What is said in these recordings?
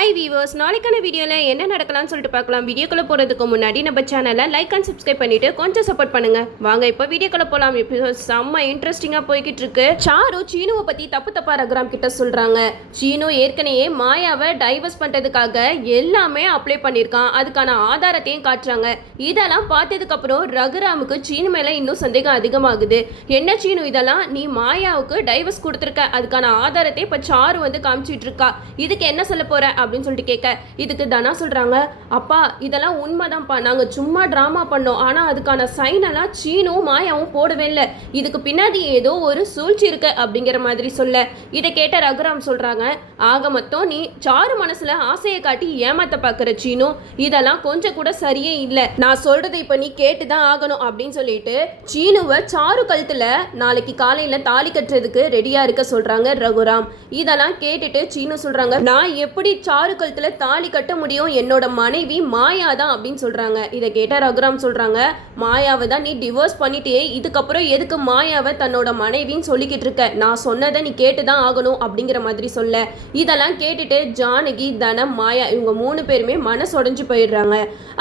Hi viewers, நாளைக்கான வீடியோவில் என்ன நடக்கலாம்னு சொல்லிட்டு பார்க்கலாம். வீடியோக்குள்ளே போகிறதுக்கு முன்னாடி நம்ம சேனலை லைக் அண்ட் சப்ஸ்கிரைப் பண்ணிவிட்டு கொஞ்சம் சப்போர்ட் பண்ணுங்கள். வாங்க இப்போ வீடியோக்குள்ளே போகலாம். இப்போ செம்ம இன்ட்ரெஸ்டிங்காக போய்கிட்டு இருக்கு. சாரு சீனுவை பற்றி தப்பா ரகுராம் கிட்ட சொல்கிறாங்க. சீனு ஏற்கனவே மாயாவை டைவர்ஸ் பண்ணுறதுக்காக எல்லாமே அப்ளை பண்ணியிருக்கான். அதுக்கான ஆதாரத்தையும் காட்டுறாங்க. இதெல்லாம் பார்த்ததுக்கப்புறம் ரகுராமுக்கு சீனு மேலே இன்னும் சந்தேகம் அதிகமாகுது. என்ன சீனு இதெல்லாம், நீ மாயாவுக்கு டைவர்ஸ் கொடுத்துருக்க, அதுக்கான ஆதாரத்தை இப்போ சாரு வந்து காமிச்சிட்டு இருக்கா. இதுக்கு என்ன சொல்ல போகிற அப்படின்னு சொல்லிட்டு கேட்க, இதுக்கு தனா சொல்றாங்க, அப்பா இதெல்லாம் உண்மைதான்ப்பா, நாங்க சும்மா டிராமா பண்ணோம். ஆனா அதுக்கான சைன் எல்லாம் சீனும் மாயாவும் போடவே இல்லை. இதுக்கு பின்னாடி ஏதோ ஒரு சூழ்ச்சி இருக்கு அப்படிங்கிற மாதிரி சொல்ல, இதை கேட்ட ரகுராம் சொல்றாங்க, ஆக மொத்தம் நீ சாரு மனசுல ஆசையை காட்டி ஏமாத்த பாக்குற சீனு, இதெல்லாம் கொஞ்சம் கூட சரியே இல்லை. நான் சொல்றதை இப்ப நீ கேட்டுதான் ஆகணும் அப்படின்னு சொல்லிட்டு சீனுவை சாரு கழுத்துல நாளைக்கு காலையில தாலி கட்டுறதுக்கு ரெடியா இருக்க சொல்றாங்க ரகுராம். இதெல்லாம் கேட்டுட்டு சீனு சொல்றாங்க, நான் எப்படி சாரு கழுத்துல தாலி கட்ட முடியும், என்னோட மனைவி மாயா தான் அப்படின்னு சொல்றாங்க. இதை கேட்ட ரகுராம் சொல்றாங்க, மாயாவை தான் நீ டிவோர்ஸ் பண்ணிட்டே, இதுக்கப்புறம் எதுக்கு மாயாவை தன்னோட மனைவின்னு சொல்லிக்கிட்டு இருக்க, நான் சொன்னதை நீ கேட்டுதான் ஆகணும் அப்படிங்கிற மாதிரி சொல்ல, இதெல்லாம் கேட்டுட்டு ஜானகி, தனம், மாயா இவங்க 3 பேருமே மனசு உடைஞ்சு போயிடுறாங்க.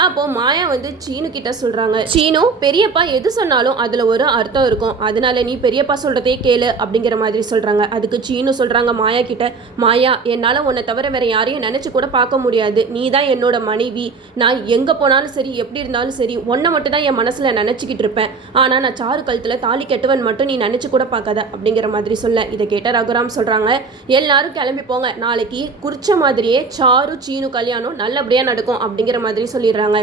அப்போ மாயா வந்து சீனு கிட்ட சொல்றாங்க, சீனு பெரியப்பா எது சொன்னாலும் அதுல ஒரு அர்த்தம் இருக்கும், அதனால நீ பெரியப்பா சொல்றதே கேளு அப்படிங்கிற மாதிரி சொல்றாங்க. அதுக்கு சீனு சொல்றாங்க மாயா கிட்ட, மாயா என்னால உன்னை தவிர வேற யாரையும் நினைச்சு கூட பார்க்க முடியாது, நீ தான் என்னோட மனைவி, நான் எங்க போனாலும் சரி எப்படி இருந்தாலும் சரி உன்னை மட்டும் தான் என் மனசுல நினைச்சுக்கிட்டு இருப்பேன், ஆனா நான் சாரு கழுத்துல தாலி கட்டுவன் மட்டும் நீ நினைச்சு கூட பார்க்காத அப்படிங்கிற மாதிரி சொல்ல, இதை கேட்ட ரகுராம் சொல்றாங்க, எல்லாரும் கிளம்பி போங்க, நாளைக்கு குறிச்ச மாதிரியே சாரு சீனு கல்யாணம் நல்லபடியா நடக்கும் அப்படிங்கிற மாதிரி சொல்லிடுறாங்க.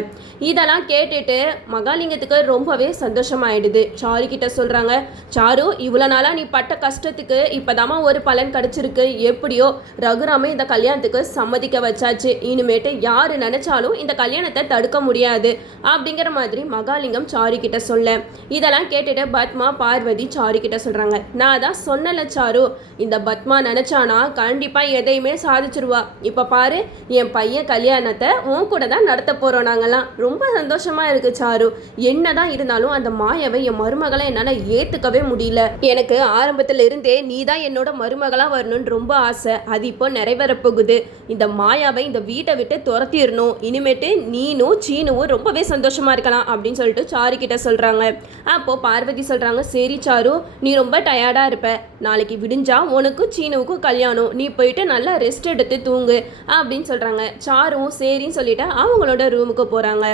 இதெல்லாம் கேட்டுட்டு மகாலிங்கத்துக்கு ரொம்பவே சந்தோஷமாயிடுது. சாரு கிட்ட சொல்றாங்க, சாரு இவ்வளவு நாளா நீ பட்ட கஷ்டத்துக்கு இப்பதாமா ஒரு பலன் கிடைச்சிருக்கு, எப்படியோ ரகுராமே இந்த கல்யாணத்துக்கு சம்மதிக்க வச்சாச்சு, இனிமேட்டு யாரு நினைச்சாலும் இந்த கல்யாணத்தை தடுக்க முடியாது அப்படிங்கிற மாதிரி மகாலிங்கம் சாரு கிட்ட சொல்ல, இதெல்லாம் கேட்டுட்டு பத்மா, பார்வதி சாரு கிட்ட சொல்றாங்க, நான் தான் சொன்னல சாரு, இந்த பத்மா நினைச்சானா கண்டிப்பா எதையுமே சாதிச்சிருவா, இப்ப பாரு என் பையன் கல்யாணத்தை உன் கூட தான் நடத்த போறோம், நாங்கெல்லாம் ரொம்ப சந்தோஷமா இருக்கு சாரு, என்னதான் இருந்தாலும் அந்த மாயாவை என் மருமகளை என்னால ஏத்துக்கவே முடியல, எனக்கு ஆரம்பத்துல இருந்தே நீ தான் என்னோட மருமகளா வரணும்னு ரொம்ப ஆசை, அது இப்போ நிறைவேற போகுது, இந்த மாயாவை இந்த வீட்டை விட்டு துரத்திடணும், இனிமேட்டு நீனும் சீனுவும் ரொம்பவே சந்தோஷமா இருக்கலாம் அப்படின்னு சொல்லிட்டு சாரு கிட்ட சொல்றாங்க. அப்போ பார்வதி சொல்றாங்க, சரி சாரு நீ ரொம்ப டயர்டா இருப்ப, நாளைக்கு விடிஞ்சா உனக்கும் சீனுவுக்கும் கல்யாணம், நீ போயிட்டு நல்லா ரெஸ்ட் எடுத்து தூங்கு அப்படின்னு சொல்றாங்க. சாருவும் சரின்னு சொல்லிட்டு அவங்களோட ரூமுக்கு போறாங்க.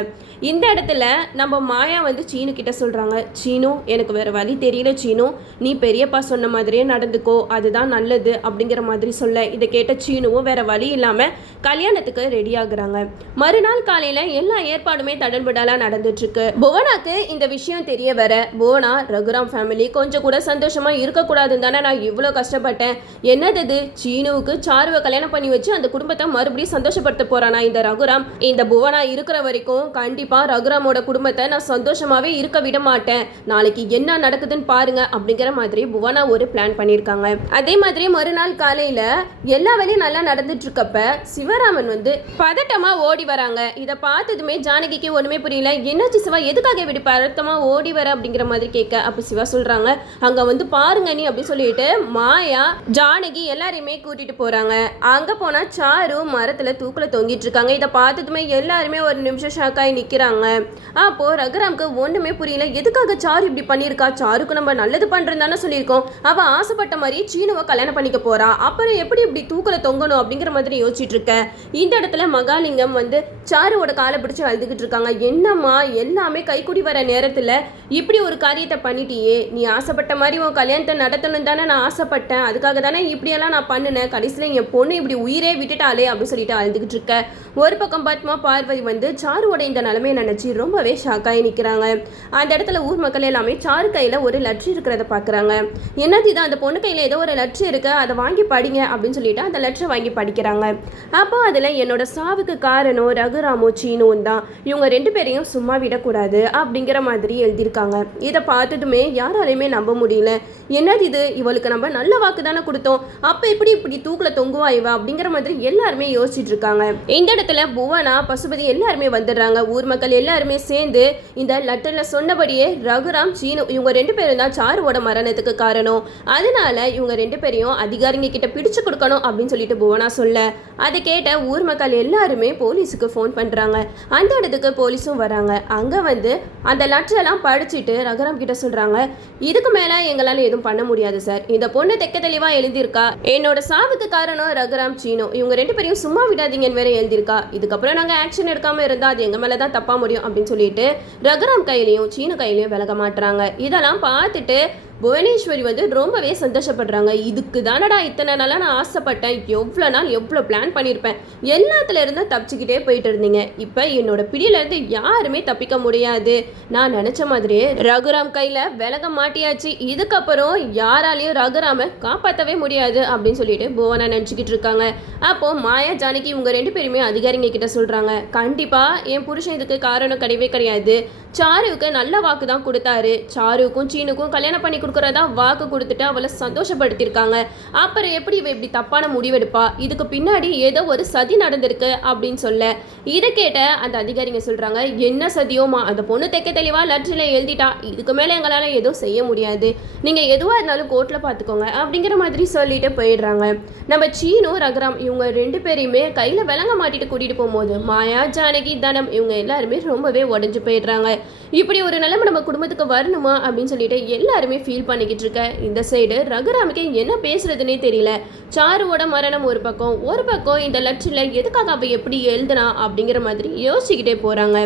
இந்த இடத்துல நம்ம மாயா வந்து சீனு கிட்ட சொல்றாங்க, சீனு எனக்கு வேற வழி தெரியல சீனு, நீ பெரியப்பா சொன்ன மாதிரியே நடந்துக்கோ, அதுதான் நல்லது அப்படிங்கிற மாதிரி சொல்ல, இதை கேட்ட சீனுவும் வேற வழி இல்லாம கல்யாணத்துக்கு ரெடி ஆகுறாங்க. மறுநாள் காலையில எல்லா ஏற்பாடுமே தடன்புடலா நடந்துட்டு இருக்கு. புவனாக்கு இந்த விஷயம் தெரிய வர, புவனா ரகுராம் ஃபேமிலி கொஞ்சம் கூட சந்தோஷமா இருக்கக்கூடாதுன்னு தானே நான் இவ்வளோ கஷ்டப்பட்டேன், என்னது சீனுவுக்கு சாருவை கல்யாணம் பண்ணி வச்சு அந்த குடும்பத்தை மறுபடியும் சந்தோஷப்படுத்த போறானா இந்த ரகுராம், இந்த புவனா இருக்கிற வரைக்கும் கண்டிப்பா ரகுராமோட குடும்பத்தை நான் சந்தோஷமாவே இருக்க விட மாட்டேன், நாளைக்கு என்ன நடக்குதுன்னு பாருங்க அப்படிங்கிற மாதிரி புவனா ஒரு பிளான் பண்ணியிருக்காங்க. அதே மாதிரி மறுநாள் காலையில எல்லா வேலையும் நல்லா நடந்துட்டு இருக்கப்ப சிவராமன் வந்து பதட்டமா ஓடி வராங்க. இதை பார்த்ததுமே ஜானகிக்கு ஒண்ணுமே புரியல, என்னாச்சு சிவா, எதுக்காக இப்படி பதட்டமா ஓடி வர அப்படிங்கிற மாதிரி கேட்க, அப்ப சிவா சொல்றாங்க, அங்க வந்து பாருங்க நீ அப்படின்னு சொல்லிட்டு மாயா ஜானகி எல்லாரையுமே கூட்டிட்டு போறாங்க. அங்க போனா சாரு மரத்துல தூக்குல தொங்கிட்டு இருக்காங்க. இதை பார்த்ததுமே எல்லாருமே ஒரு நிமிஷம் ஷாக்காய் நிக்கிறாங்க. அப்போ ரகுராம்க்கு ஒண்ணுமே புரியல, எதுக்காக சாரு இப்படி பண்ணியிருக்கா, சாருக்கு நம்ம நல்லது பண்றதுன்னு சொல்லியிருக்கோம், அவ ஆசைப்பட்ட மாதிரி சீனுவை கல்யாணம் பண்ணிக்க போறா, அப்புறம் எப்படி இப்படி தூக்குல தொங்கணும் அப்படிங்கிற மாதிரி யோசிச்சுட்டு இருக்க. இந்த இடத்துல மகாலிங்கம் வந்து சாருவோட காலை பிடிச்சு அழுதுகிட்டு இருக்காங்க, என்னம்மா எல்லாமே கைக்குடி வர நேரத்துல இப்படி ஒரு காரியத்தை பண்ணிட்டியே, நீ ஆசைப்பட்ட மாதிரி உன் கல்யாணத்தை நடத்தணும் தானே நான் ஆசைப்பட்டேன், அதுக்காக தானே இப்படியெல்லாம் நான் பண்ணினேன், கடைசியில என் பொண்ணு இப்படி உயிரே விட்டுட்டாலே அப்படின்னு சொல்லிட்டு அழுதுகிட்டு இருக்க. ஒரு பக்கம் பத்மா, பார்வதி வந்து சாருவோட இந்த நிலைமையை நினைச்சு ரொம்பவே ஷாக்காகி நிற்கிறாங்க. அந்த இடத்துல ஊர் மக்கள் எல்லாமே சாரு கையில ஒரு லெட்டர் இருக்கிறத பாக்குறாங்க. என்னது இது, அந்த பொண்ணு கையில ஏதோ ஒரு லெட்டர் இருக்கு, அதை வாங்கி படிங்க அப்படின்னு சொல்லிட்டு அந்த லெட்டரை வாங்கி படிக்கிறாங்க. அப்போ அதில் என்னோட சாவுக்கு காரணம் ரகுராமோ சீனுவும் தான், இவங்க 2 பேரையும் சும்மா விடக்கூடாது அப்படிங்கிற மாதிரி எழுதியிருக்காங்க. இதை பார்த்ததுமே யாராலையுமே நம்ப முடியல, என்னது இது, இவளுக்கு நம்ம நல்ல வாக்கு தானே கொடுத்தோம், அப்போ எப்படி இப்படி தூக்கில் தொங்குவா இவ அப்படிங்கிற மாதிரி எல்லாருமே யோசிச்சுட்டு இருக்காங்க. இந்த இடத்துல புவனா பசுபதி எல்லாருமே வந்துடுறாங்க. ஊர் மக்கள் எல்லாருமே சேர்ந்து இந்த லெட்டர்ல சொன்னபடியே ரகுராம் சீனு இவங்க 2 பேரும் தான் சாருவோட மரணத்துக்கு காரணம். அதனால இவங்க 2 பேரையும் அதிகாரிங்க கிட்ட பிடிச்சு கொடுக்கணும் அப்படின்னு சொல்லிட்டு புவனா சொல்ல அதை கேட்ட ஊர் மக்கள் எல்லாருமே போலீஸுக்கு ஃபோன் பண்றாங்க. அந்த இடத்துக்கு போலீஸும் வராங்க. அங்க வந்து அந்த லெட்டரெல்லாம் படிச்சுட்டு ரகுராம் கிட்ட சொல்றாங்க, இதுக்கு மேல எங்களால எதுவும் பண்ண முடியாது சார். இந்த பொண்ணு தெக்க தெளிவா எழுதியிருக்கா, என்னோட சாவுக்கு காரணம் ரகுராம் சீனு, இவங்க 2 பேரையும் சும்மா விடாதீங்கன்னு வேற எழுதியிருக்கா. இதுக்கப்புறம் நாங்க ஆக்ஷன் எடுக்காம இருந்தா அது எங்க மேலதான் தப்பா முடியும் அப்படின்னு சொல்லிட்டு ரகுராம் கையிலையும் சீனு கையிலையும் விலக மாட்டுறாங்க. இதெல்லாம் பார்த்துட்டு புவனேஸ்வரி வந்து ரொம்பவே சந்தோஷப்படுறாங்க. இதுக்கு தானடா இத்தனை நாளாக நான் ஆசைப்பட்டேன், எவ்வளோ நாள் எவ்வளோ பிளான் பண்ணியிருப்பேன், எல்லாத்துல இருந்து தப்பிச்சுக்கிட்டே போயிட்டு இருந்தீங்க. இப்போ என்னோட பிடியிலேருந்து யாருமே தப்பிக்க முடியாது. நான் நினச்ச மாதிரியே ரகுராம் கையில் விலக மாட்டியாச்சு. இதுக்கப்புறம் யாராலையும் ரகுராமை காப்பாற்றவே முடியாது அப்படின்னு சொல்லிட்டு புவனா நினச்சிக்கிட்டு இருக்காங்க. அப்போது மாயா ஜானகி இவங்க 2 பேருமே அதிகாரிங்க கிட்ட சொல்கிறாங்க, கண்டிப்பாக என் புருஷன் இதுக்கு காரணம் கிடையவே கிடையாது. சாருவுக்கு நல்ல வாக்கு தான் கொடுத்தாரு. சாருவுக்கும் சீனுக்கும் கல்யாணம் பண்ணி கொடுக்குறதா வாக்கு கொடுத்துட்டு அவளை சந்தோஷப்படுத்தியிருக்காங்க. அப்புறம் எப்படி இவ இப்படி தப்பான முடிவெடுப்பா, இதுக்கு பின்னாடி ஏதோ ஒரு சதி நடந்திருக்கு அப்படின்னு சொல்ல இதை கேட்ட அந்த அதிகாரிங்க சொல்றாங்க, என்ன சதியோமா, அந்த பொண்ணு தெக்க தெளிவா லெட்டர்ல எழுதிட்டா, இதுக்கு மேல எங்களால எதுவும் செய்ய முடியாது, நீங்க எதுவா இருந்தாலும் கோர்ட்ல பாத்துக்கோங்க அப்படிங்கிற மாதிரி சொல்லிட்டு போயிடுறாங்க. நம்ம சீனு ரகுராம் இவங்க 2 பேரையுமே கையில விலங்க மாட்டிட்டு கூட்டிட்டு போகும்போது மாயா ஜானகி தனம் இவங்க எல்லாருமே ரொம்பவே உடஞ்சு போயிடுறாங்க. இப்படி ஒரு நிலைமை நம்ம குடும்பத்துக்கு வரணுமா அப்படின்னு சொல்லிட்டு எல்லாருமே ஃபீல் பண்ணிக்கிட்டு இருக்க இந்த சைடு ரகுராமுக்கு என்ன பேசுறதுன்னே தெரியல. சாருவோட மரணம் ஒரு பக்கம் இந்த லெட்டரில் எதுக்காக அவ எப்படி எழுதுனா அப்படிங்கிற மாதிரி யோசிச்சுக்கிட்டே போறாங்க.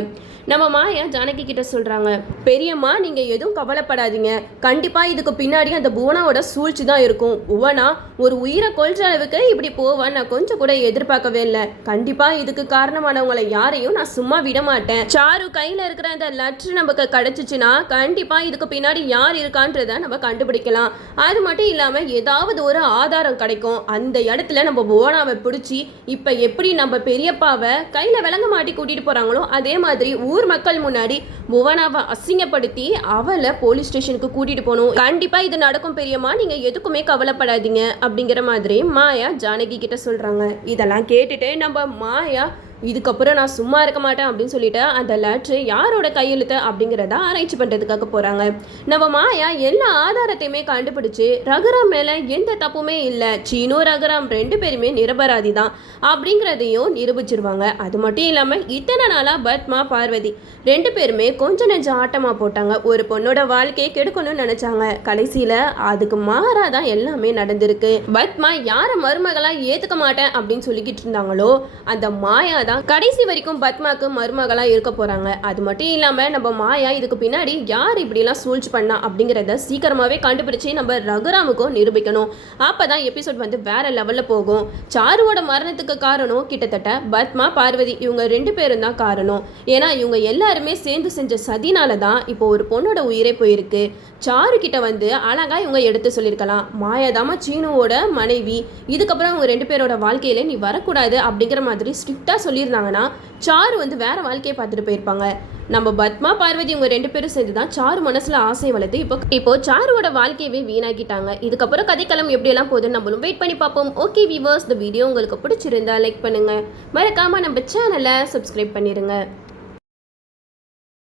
நம்ம மாயா ஜானகி கிட்ட சொல்றாங்க, பெரியம்மா நீங்க எதுவும் கவலைப்படாதீங்க, கண்டிப்பா இதுக்கு பின்னாடி அந்த புவனாவோட சூழ்ச்சி தான் இருக்கும். புவனா ஒரு உயிரை கொல்ற அளவுக்கு இப்படி போவா நான் கொஞ்சம் கூட எதிர்பார்க்கவே இல்லை. கண்டிப்பா இதுக்கு காரணமானவங்களை யாரையும் நான் சும்மா விட மாட்டேன். சாரு கையில இருக்கிற அந்த லெட்டர் நமக்கு கிடைச்சிச்சுன்னா கண்டிப்பா இதுக்கு பின்னாடி யார் இருக்கான்றத நம்ம கண்டுபிடிக்கலாம். அது மட்டும் இல்லாம ஏதாவது ஒரு ஆதாரம் கிடைக்கும். அந்த இடத்துல நம்ம புவனாவை பிடிச்சி இப்ப எப்படி நம்ம பெரியப்பாவை கையில விலங்க மாட்டி கூட்டிட்டு போறாங்களோ அதே மாதிரி ஊர் மக்கள் முன்னாடி புவனாவை அசிங்கப்படுத்தி அவளை போலீஸ் ஸ்டேஷனுக்கு கூட்டிட்டு போகணும். கண்டிப்பா இது நடக்கும் பெரியம்மா, நீங்க எதுக்குமே கவலைப்படாதீங்க அப்படிங்கிற மாதிரி மாயா ஜானகி கிட்ட சொல்றாங்க. இதெல்லாம் கேட்டுட்டு நம்ம மாயா இதுக்கப்புறம் நான் சும்மா இருக்க மாட்டேன் அப்படின்னு சொல்லிட்டு அந்த லெட்டர் யாரோட கையெழுத்து அப்படிங்கிறத ஆராய்ச்சி பண்ணுறதுக்காக போகிறாங்க. நம்ம மாயா எல்லா ஆதாரத்தையுமே கண்டுபிடிச்சு ரகுராம் மேலே எந்த தப்புமே இல்லை, சீனு ரகுராம் 2 பேருமே நிரபராதி தான் அப்படிங்கிறதையும் நிரூபிச்சிருவாங்க. அது மட்டும் இல்லாமல் இத்தனை நாளாக பத்மா பார்வதி 2 பேருமே கொஞ்சம் நெஞ்சம் ஆட்டமாக போட்டாங்க. ஒரு பொண்ணோட வாழ்க்கையை கெடுக்கணும்னு நினச்சாங்க. கடைசியில் அதுக்கு மாறாதான் எல்லாமே நடந்திருக்கு. பத்மா யாரை மருமகளாக ஏற்றுக்க மாட்டேன் அப்படின்னு சொல்லிக்கிட்டு இருந்தாங்களோ அந்த மாயா தான் கடைசி வரைக்கும் பத்மாக்கு மருமகளா இருக்க போறாங்க. அது மட்டும் இல்லாம நம்ம மாயா இதுக்கு பின்னாடி யார் இப்படி எல்லாம் சூழ்ச்சி பண்ணா அப்படிங்கறத சீக்கிரமாவே கண்டுபிடிச்சு நம்ம ரகுராமுக்கும் நிரூபிக்கணும். அப்பதான் எபிசோட் வந்து வேற லெவல்ல போகும். சாருவோட மரணத்துக்கு காரணம் கிட்டத்தட்ட பத்மா பார்வதி இவங்க 2 பேரும் தான் காரணம். ஏன்னா இவங்க எல்லாருமே சேர்ந்து செஞ்ச சதினால தான் இப்போ ஒரு பொண்ணோட உயிரே போயிருக்கு. சாரு கிட்ட வந்து அழகா இவங்க எடுத்து சொல்லியிருக்கலாம், மாயாதாமா சீனுவோட மனைவி, இதுக்கப்புறம் அவங்க 2 பேரோட வாழ்க்கையில நீ வரக்கூடாது அப்படிங்கிற மாதிரி ஸ்ட்ரிக்டா சொல்லியிருந்தாங்கன்னா சாரு வந்து வேற வாழ்க்கையை பார்த்துட்டு போயிருப்பாங்க. நம்ம பத்மா பார்வதி இவங்க 2 பேரும் சேர்ந்து தான் சாரு மனசுல ஆசை வளர்த்து இப்போ சாருவோட வாழ்க்கையவே வீணாக்கிட்டாங்க. இதுக்கப்புறம் கதைக்களம் எப்படியெல்லாம் போகுதுன்னு நம்மளும் வெயிட் பண்ணி பார்ப்போம். ஓகே வியூவர்ஸ், இந்த வீடியோ உங்களுக்கு பிடிச்சிருந்தா லைக் பண்ணுங்க, மறக்காம நம்ம சேனலை சப்ஸ்கிரைப் பண்ணிடுங்க.